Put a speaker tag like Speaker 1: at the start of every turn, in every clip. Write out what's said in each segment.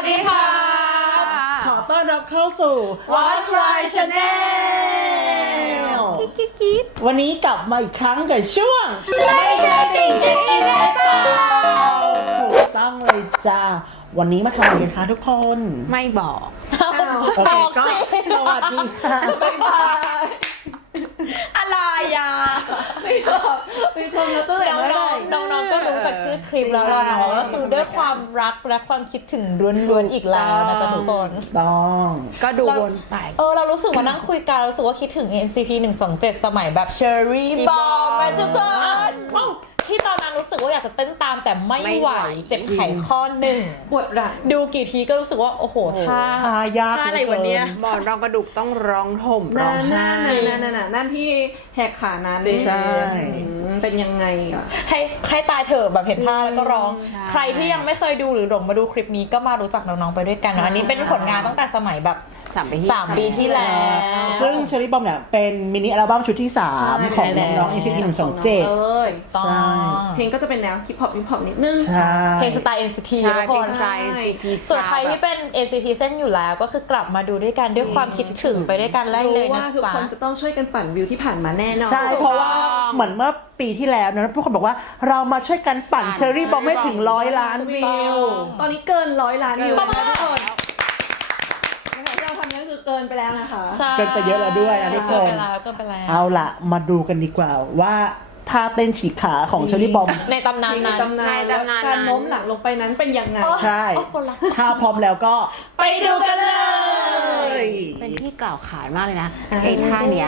Speaker 1: สดีค่ะ
Speaker 2: ขอต้อนรับเข้าสู่
Speaker 1: Watch My Channel
Speaker 2: วันนี้กลับมาอีกครั้งกับช่วง
Speaker 1: ไม่ใช่ติ่งเช็คอินได้เปล่า
Speaker 2: ถูกต้องเลยจ้าวันนี้มาทำอะไรกันคะทุกคน
Speaker 3: ไม่บอก
Speaker 2: โอเคก็สวัสดีค่ะ
Speaker 1: บ๊ายบายอะไรอ่ะไม่บอกมีคนมาตื้อน้องๆก็รู้จากชื่อคลิปแล้วเนาะก็คือด้วยความรักและความคิดถึงล้วนๆอีกแล้วนะจ๊ะทุกคน
Speaker 2: ต้อง
Speaker 3: ก็ดูวนไป
Speaker 1: เรารู้สึกว่านั่งคุยกันรู้สึกว่าคิดถึง NCT 127 สมัยแบบ Cherry Bomb นะทุกคนที่ตอนนั้นรู้สึกว่าอยากจะเต้นตามแต่ไม่ไหวเจ็บไขข้อหนึ่งปวดหลังดูกี่ทีก็รู้สึกว่าโอ้โหท่
Speaker 2: ายาก
Speaker 1: อะไรวันนี้
Speaker 3: หมอนรองกระดูกต้องร้องห่มร้องไห้
Speaker 4: นั่นที่แหกขานั้น
Speaker 2: ใช่
Speaker 4: เป็นยังไงอ่ะ
Speaker 1: ให้ตายเถอะแบบเห็นท่าแล้วก็ร้องใครที่ยังไม่เคยดูหรือหลงมาดูคลิปนี้ก็มารู้จักน้องๆไปด้วยกันนะอันนี้เป็นผลงานตั้งแต่สมัยแบบ3 ปีที่แล้ว
Speaker 2: ซึ่งเชอรี่บอมเนี่ยเป็นมินิอัลบั้มชุดที่ 3 ของน้องๆ NCT 127
Speaker 1: ต้อง
Speaker 4: เพลงก็จะเป็นแนวฮิปฮอปนิดนึง
Speaker 2: ใช่
Speaker 1: เพลงสไตล์ NCT
Speaker 3: ใช่
Speaker 1: ทุก
Speaker 3: เพ
Speaker 1: ค
Speaker 3: ล
Speaker 1: น
Speaker 3: งสไตล์ NCT
Speaker 1: ส่วนใครที่เป็น NCT เส้นอยู่แล้วก็คือกลับมาดูด้วยกันด้วยความคิดถึงไปด้วยกันได้เลย
Speaker 4: รู้
Speaker 1: นะ
Speaker 4: ว่าทุก
Speaker 1: จ๊ะ
Speaker 4: คนจะต้องช่วยกันปั่นวิวที่ผ่านมาแน่นอน
Speaker 2: ใช่เพราะว่าเหมือนเมื่อปีที่แล้วนะทุกคนบอกว่าเรามาช่วยกันปั่นเชอรี่บอมให้ถึง100 ล้านวิว
Speaker 4: ตอนนี้เกิน100 ล้านวิวแล้วทุกคนที่เราทำนี้คือเกินไปแล้วนะคะ
Speaker 1: ใช่
Speaker 2: เกินไปเยอะแล้วด้วยนะทุกคน
Speaker 1: เกินไปแล้ว
Speaker 2: เอาล่ะมาดูกันดีกว่าว่าท่าเต้นฉีกขาของเชอรี่บอม
Speaker 1: ในตำนาน
Speaker 4: ใน
Speaker 1: นั้น
Speaker 4: ตำนานแล้วการโน้มหลังลงไปนั้นเป็นยังไง
Speaker 2: ใช่ ถ้าพร้อมแล้วก็
Speaker 1: ไปดูกันเลย
Speaker 3: เป็นที่กล่าวขานมากเลยนะไอ้ท่าเนี้ย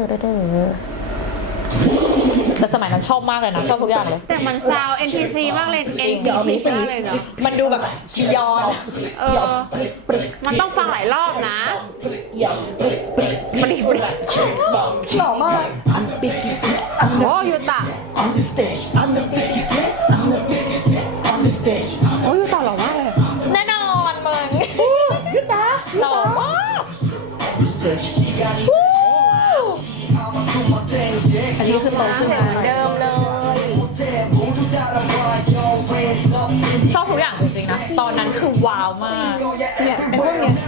Speaker 1: แต่สมัยนั้นชอบมากเลยนะชอบทุกอย่างเลย
Speaker 3: แต่มันซาว NTC มากเลย NCT มากเลยเนาะ
Speaker 1: มันดูแบบจียอน
Speaker 3: มันต้องฟังหลายรอบนะปริปริ
Speaker 4: หล่อมาก
Speaker 3: โอ้ยูตะ
Speaker 2: on the stage I'm the biggest yes I'm the biggest yes on the stage
Speaker 3: โอ้ยูตะหล่อมากเลย
Speaker 1: แน่นอนมึง
Speaker 2: ยุตา
Speaker 1: หล่อมาก
Speaker 4: อันนี้คือโตขึ้นมา
Speaker 3: เดิมเลย
Speaker 1: ชอบทุกอย่างจริงๆนะ ตอนนั้นคือว้าวมาก
Speaker 4: เนี่ยไอ้พวกเนี้ย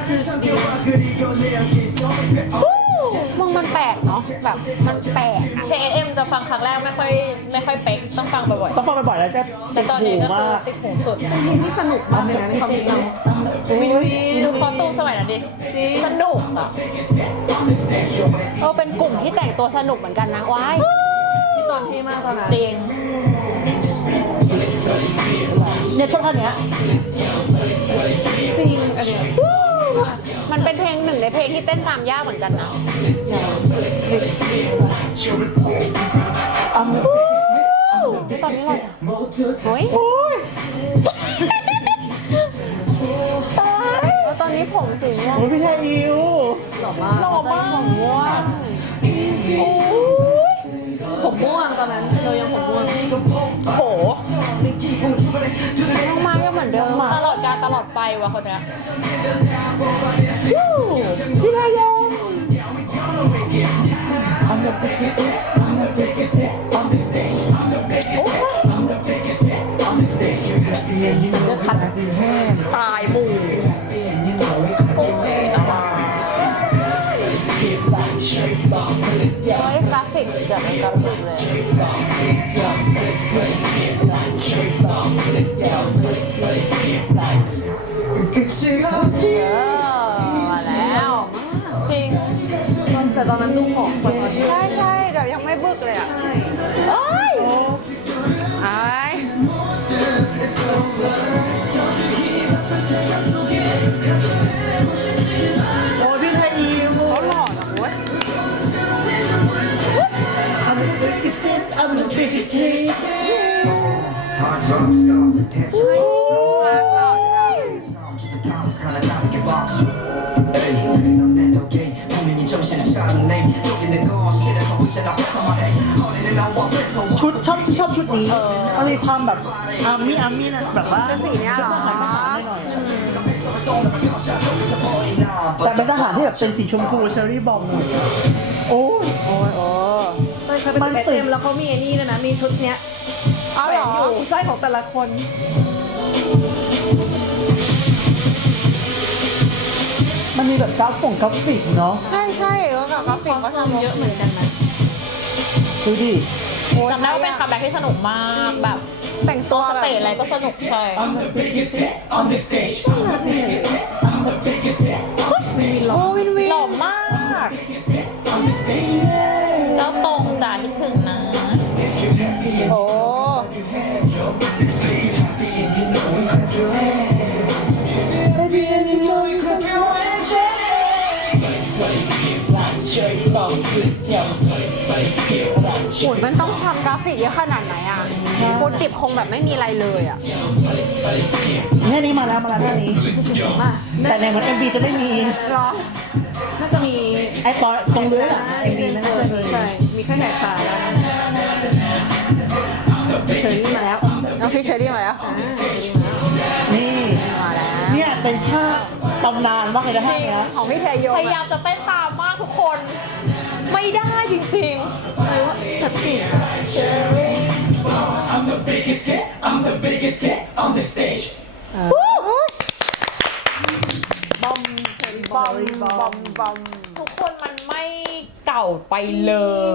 Speaker 4: คือ
Speaker 3: มึงมันแปลกเนาะแบบมันแปลกอะ
Speaker 1: เพลง SM จะฟังครั้งแรกไม่ค่อยเป๊กต้องฟังบ่อย
Speaker 2: ต้องฟังบ่อยๆแล้วจะ
Speaker 1: ๆ
Speaker 2: ติ
Speaker 1: แต่
Speaker 2: ด
Speaker 1: ตอน
Speaker 2: หู
Speaker 1: นี้ก็คือ
Speaker 2: มาก
Speaker 1: ติดหูสุด
Speaker 4: เพลงที่สนุกมากเลยนะในความคิดเรา
Speaker 1: ดูคอสตูมสมัยนั้นดิสนุกอ่ะ
Speaker 3: เป็นกลุ่มที่แต่งตัวสนุกเหมือนกันนะว้าย
Speaker 4: ที่ตอนที่มากตอนนั้น
Speaker 1: จริง
Speaker 2: เนี่ยชอบท่าเนี้ย
Speaker 4: จริงอันเนี้ย
Speaker 3: มันเป็นเพลงหนึ่งในเพลงที่เต้นตามยากเหมือนกันนะ ตอนนี้เลยโอ้ยแล้วตอนนี้ผมสีม่วง
Speaker 2: โอ้ยพี่ไทยอิว
Speaker 4: หล่อมาก
Speaker 3: หล่อมากผมม่วง
Speaker 4: ผมม่วงตอนนั้นเรายังผมม่วง
Speaker 1: โห
Speaker 3: น้องมาก็เหมือนเดิม
Speaker 1: ตลอดการตลอดไปว่ะคนเนี้ย
Speaker 2: พี่ไทยอิว I'm the biggest yes I'm the biggest yes on the stage I'm the biggest yes I'm the biggest yes on the stage จะทันดีแห้
Speaker 1: ตายหมู่โอเคนะ
Speaker 3: เฮ้ยกราฟิกเกือบเป็นกราฟิกเลยมาแล้ว
Speaker 1: จริง
Speaker 4: แต่ตอนนั้นดูผอมกว่าตอนที่
Speaker 3: ใช่เดี๋ยวยังไม่บึกเลยอ่ะ
Speaker 1: เอ้ย
Speaker 3: ไอ้
Speaker 2: โอ้ยพี่ไทยอิว
Speaker 3: เขาหล่อนะเว้ย
Speaker 2: I'm the biggest yes I'm the biggest yes
Speaker 5: Hard rock star, hands up, long time.
Speaker 3: หล่อจัง
Speaker 5: 싸움 주는 promise 하나 다르게 박수. 에이, 넌 내도 gay, 분명히 정신을 차렸네. 여기 내 거실에서 의자 앞에서 말해. 허리는 나와 뺏어.
Speaker 2: ชุดชอบชุดนี้มันมีความแบบอาร์มี่นะแบบว่า
Speaker 3: ชุดสีเนี่ยเหรอ
Speaker 2: ชุดทหารหน่อยแต่เป็นทหารที่แบบเป็นสีชมพูเชอรี่บอมเลยโอ้ย
Speaker 4: เขาเป็นเต็มแล้วเขามีไอ้นี่ด้วยนะมีชุดเนี้ย
Speaker 3: อ๋อ
Speaker 4: แฝ
Speaker 3: เหรง อ
Speaker 4: อยู่ใช่ของแต่ละคนมันมีแบบกราฟิกเนาะ
Speaker 3: ใช่ใช่ก็กับกราฟิกเขาทำเยอะเหมือนกันนะ
Speaker 4: ดูดิ
Speaker 1: จำได้ว่าเป็นคัมแบ็กที่สนุกมากแบบ
Speaker 3: แต่งตัว
Speaker 1: ส
Speaker 3: แบบ
Speaker 1: เตจอะไรก็สนุกใช่
Speaker 5: I'm the biggest hit on the stage. I'm the biggest hit. I'm the biggest hit on the stage.
Speaker 3: โอ้วินวิน
Speaker 1: หล่อมาก
Speaker 5: Biggest hit on the stage.
Speaker 1: เจ้าตรงจ๋าคิดถึงนะ
Speaker 5: If you happy and
Speaker 3: โอ้
Speaker 5: you hands, yo. If you happy and you know it, clap your hands. If you happy and you know it, clap your hands, yeah.
Speaker 3: โหมันต้องทำกราฟิกเยอะขนาดไหนอ่ะฟุตดิบคงแบบไม่มีอะไรเลยอ่ะ
Speaker 4: เนี่ยนี่มาแล้วหน้านี้ มา แต่ในมัน MV จะไม่มี
Speaker 3: เหรอ
Speaker 4: น่าจะมีไอ้ตรงเรือหลัง MV น่าจะมี
Speaker 2: ใช่ มีแค่ไหนขาแล้วเชอรี่มาแล้ว
Speaker 3: น้องพี่เชอรี่มาแล้ว
Speaker 4: นี่
Speaker 3: มาแล้ว
Speaker 4: เนี่ยเป็นภาพตำนานมากเลยนะภาพเนี้ย
Speaker 3: ของพี่เทโย
Speaker 1: พยายามจะเต้นตามมากทุกคน ไม่ได้จริง
Speaker 5: I'm the biggest hit. I'm the biggest hit on the stage.
Speaker 3: บอมบอมบอมบอม
Speaker 1: ๆ ทุกคนมันไม่เก่าไปเลย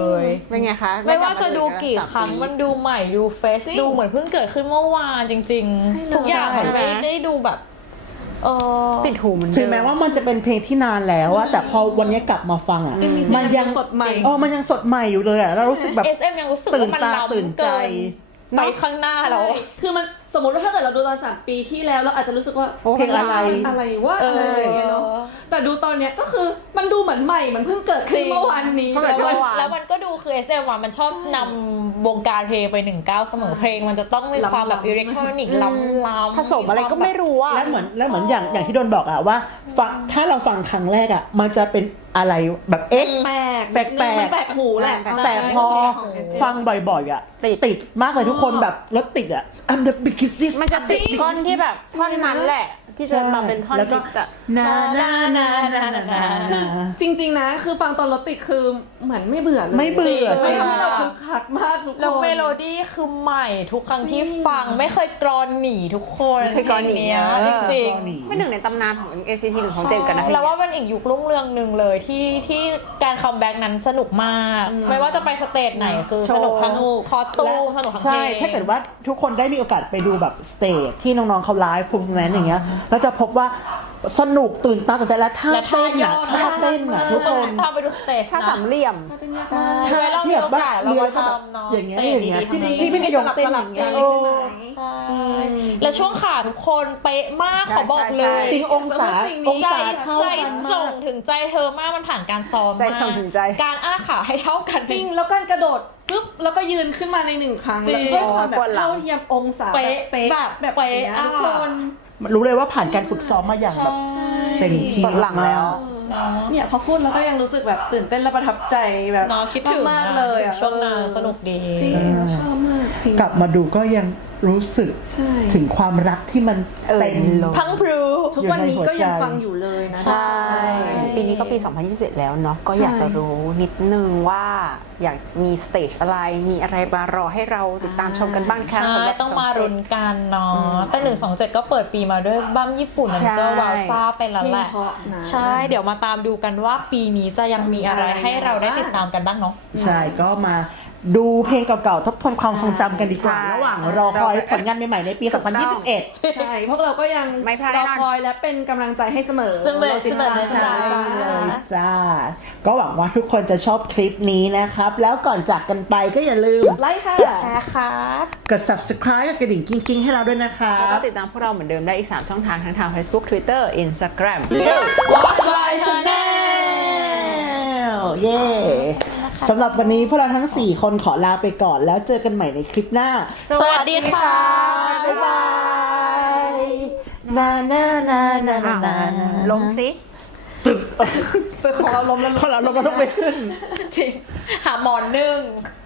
Speaker 3: เป็นไงคะ
Speaker 1: ไม่ว่าจะดูกี่ครั้งมันดูใหม่ดูเฟรชดูเหมือนเพิ่งเกิดขึ้นเมื่อวานจริงๆ ทุกอย่างมันไม่ได้ดูแบบ
Speaker 3: ติดหูเหมัน
Speaker 4: ถึงแม้ว่ามันจะเป็นเพลงที่นานแล้วอะแต่พอวันนี้กลับมาฟังอะมันยัง
Speaker 2: สดใหม่
Speaker 4: มันยังสดใหม่อยู่เลยอะแล้วรู้สึกแบบ
Speaker 1: SM ยังรู้สึก
Speaker 4: ตื่น
Speaker 1: ว่ามัน
Speaker 4: ตาตื่น
Speaker 1: ล้ำ
Speaker 4: ใจ
Speaker 1: เกินไปข้างหน้าแล้ว
Speaker 2: คือมันสมมติว่าถ้าเกิดเราดูตอน3 ปีที่แล้วเราอาจจะรู้สึกว่า
Speaker 4: เพลงอะไร
Speaker 2: อะไรวะอะไรอย่างเงี้ยเนาะแต่ดูตอนเนี้ยก็คือมันดูเหมือนใหม่มันเพิ่งเกิดขึ้นเมื่อวานนี้
Speaker 1: แล้วมันก็ดูคือ SM อ่ะมันชอบนำวงการเพลงไป19เสมอเพลงมันจะต้องมีความแบบอิเล็กทรอนิกส์ล้ำๆ
Speaker 3: ผสมอะไรก็ไม่รู้อ่ะ
Speaker 4: แล้วเหมือนอย่างที่โดนบอกอะว่าฟังถ้าเราฟังครั้งแรกอะมันจะเป็นอะไรแบบเอ๊ะ
Speaker 2: แปลก
Speaker 4: แปลก
Speaker 2: มันแปลกหูแหละ
Speaker 4: แต่พอฟังบ่อยๆอะติดมากเลยทุกคนแบบรถติดอะ I'm the biggest
Speaker 3: มันจะติดท่อนที่แบบท่อนนั้นแหละ ที่จะมาเป็นท่อน
Speaker 4: แล้วก็
Speaker 3: ฮิตอะ
Speaker 4: นานานานานานา
Speaker 2: จริงๆนะคือฟังตอนรถติดคือเหมือนไม่เบื่อเลย
Speaker 4: ไม่เบื่อ
Speaker 2: ไม่ทำให้เราคึกคักมากทุกคน
Speaker 1: แล้วเมโลดี้คือใหม่ทุกครั้งที่ฟังไม่เคยกรอนหนีทุกคน
Speaker 3: ไม่เคยกรอนหนี
Speaker 1: เพลงเนี้ยจริงๆ
Speaker 3: เป็นหนึ่งในตำนานของ NCT 127กันนะ
Speaker 1: แล้วว่าเป็นอีกยุครุ่งเรืองหนึ่งเลยที่การคัมแบ็กนั้นสนุกมาก ไม่ว่าจะไปสเตจไหนคือสนุกทั้งคอสตูมสนุกทั้งเพล
Speaker 4: ใช่
Speaker 1: ง
Speaker 4: ถ้าเกิดว่าทุกคนได้มีโอกาสไปดูแบบสเตจที่น้องๆเขาไลฟ์ฟูลแมนอย่างเงี้ยเราจะพบว่าสนุกตื่นตาตื่นใจและท่าเต้นอะท่าเต้นอะทุกคน
Speaker 1: ทำไปดูสเตจ
Speaker 3: ชา
Speaker 1: นะ
Speaker 3: สามเหลี่ยม
Speaker 1: ใช่เรามีโอกาสเราก็ทำเนาะ
Speaker 4: อย่างเงี้ย
Speaker 1: สตจ
Speaker 4: อย่างเงี้ย
Speaker 1: ดี
Speaker 4: ที่พี่นิยมเต้นอย่างเงี้ยโอ้
Speaker 1: ใช่ แล้วช่วงขาทุกคนเป๊ะมากขอบอกเลย
Speaker 4: จริงองศา
Speaker 1: ใจ
Speaker 4: เท่า
Speaker 1: ใจ
Speaker 4: กันมา
Speaker 1: ส่ง
Speaker 4: ก
Speaker 1: ถึงใจเธอมากมันผ่านการซ้อม
Speaker 3: ใจส่งถึงใจ
Speaker 1: การอ้าขาให้เท่ากัน
Speaker 2: จริงแล้วการกระโดดปึ๊บแล้วก็ยืนขึ้นมาใน1 ครั้ง
Speaker 1: จริง
Speaker 2: แล้วด้วยความแบบ
Speaker 3: ปวดหลัง
Speaker 2: เท่าเทียมองศา
Speaker 1: เป๊ะ
Speaker 2: แบบ
Speaker 1: เป๊ะ
Speaker 2: นี้ย
Speaker 1: อ่ะ
Speaker 2: ทุกคน
Speaker 4: รู้เลยว่าผ่านการฝึกซ้อมมาอย่างแบบเต็มที่
Speaker 3: ปวดหลังแล้ว
Speaker 1: เนาะ
Speaker 2: เนี่ยพอพูดแล้วก็ยังรู้สึกแบบตื่นเต้นและประทับใจแบบ
Speaker 1: เนาะคิดถึง
Speaker 2: มากๆเลยอ่ะ
Speaker 1: ช่วงนั้นสนุกดี
Speaker 2: จริงชอบมากเพลง
Speaker 4: กลับมาดูก็ยังรู้สึก
Speaker 2: ใช่
Speaker 4: ถึงความรักที่มันเต็ม
Speaker 1: พังพรู
Speaker 2: ทุกวันนี้ก็ยังฟังอยู่เลยนะ
Speaker 3: ใช่ ปีนี้ก็ปี 2027 แล้วเนาะ ก็อยากจะรู้นิดนึงว่าอยากมีสเตจอะไร มีอะไรมารอให้เราติดตามชมกันบ้างคะ
Speaker 1: ใช่
Speaker 3: สำหรับ
Speaker 1: ต้องมา
Speaker 3: 27
Speaker 1: รุนกันเนาะแต่127ก็เปิดปีมาด้วยบัมญี่ปุ่นนั้นก็
Speaker 3: ใช่
Speaker 1: ว้าวซ่าไปแล้วแหละ
Speaker 2: เพลงเพราะนะ
Speaker 1: ใช่เดี๋ยวมาตามดูกันว่าปีนี้จะยังมีอะไรให้เราได้ติดตามกันบ้างเนาะ
Speaker 4: ใช่ก็มาดูเพลงเก่าๆทบทวนความทรงจำกันดีกว่า
Speaker 3: ใช่
Speaker 4: ระหว่างรอคอยผลงานใหม่ๆในปี 2021
Speaker 2: ใช่พวกเราก็ยัง
Speaker 3: ไม่พลาด
Speaker 2: รอคอยและเป็นกำลังใจให้เสมอ
Speaker 1: เสมอ
Speaker 2: ราติดตาม
Speaker 1: เสมอ
Speaker 2: ใช่
Speaker 4: เลยจ้า ก็หวังว่าทุกคนจะชอบคลิปนี้นะครับ แล้วก่อนจากกันไปก็อย่าลืม
Speaker 2: ไลค์ค่ะ
Speaker 1: แชร์ค่ะ
Speaker 4: กด subscribe กับกระดิ่งกิ้งๆ ให้เราด้วยนะครั
Speaker 3: แล้วก็
Speaker 4: บ
Speaker 3: ติดตามพวกเราเหมือนเดิมได้อีก 3 ช่องทางทั้งทาง Facebook Twitter Instagram
Speaker 1: Watch My Channel
Speaker 4: เย้สำหรับวันนี้พวกเราทั้ง 4 คนขอลาไปก่อนแล้วเจอกันใหม่ในคลิปหน้า
Speaker 1: สวัสดีค่ะ
Speaker 4: บ๊ายบายนานานานานานา
Speaker 3: ลงสิ
Speaker 2: เป็นของเราล้มแล้ว
Speaker 4: ของเราลงมาต้องไปขึ้น
Speaker 1: จริง หาหมอนหนึ่ง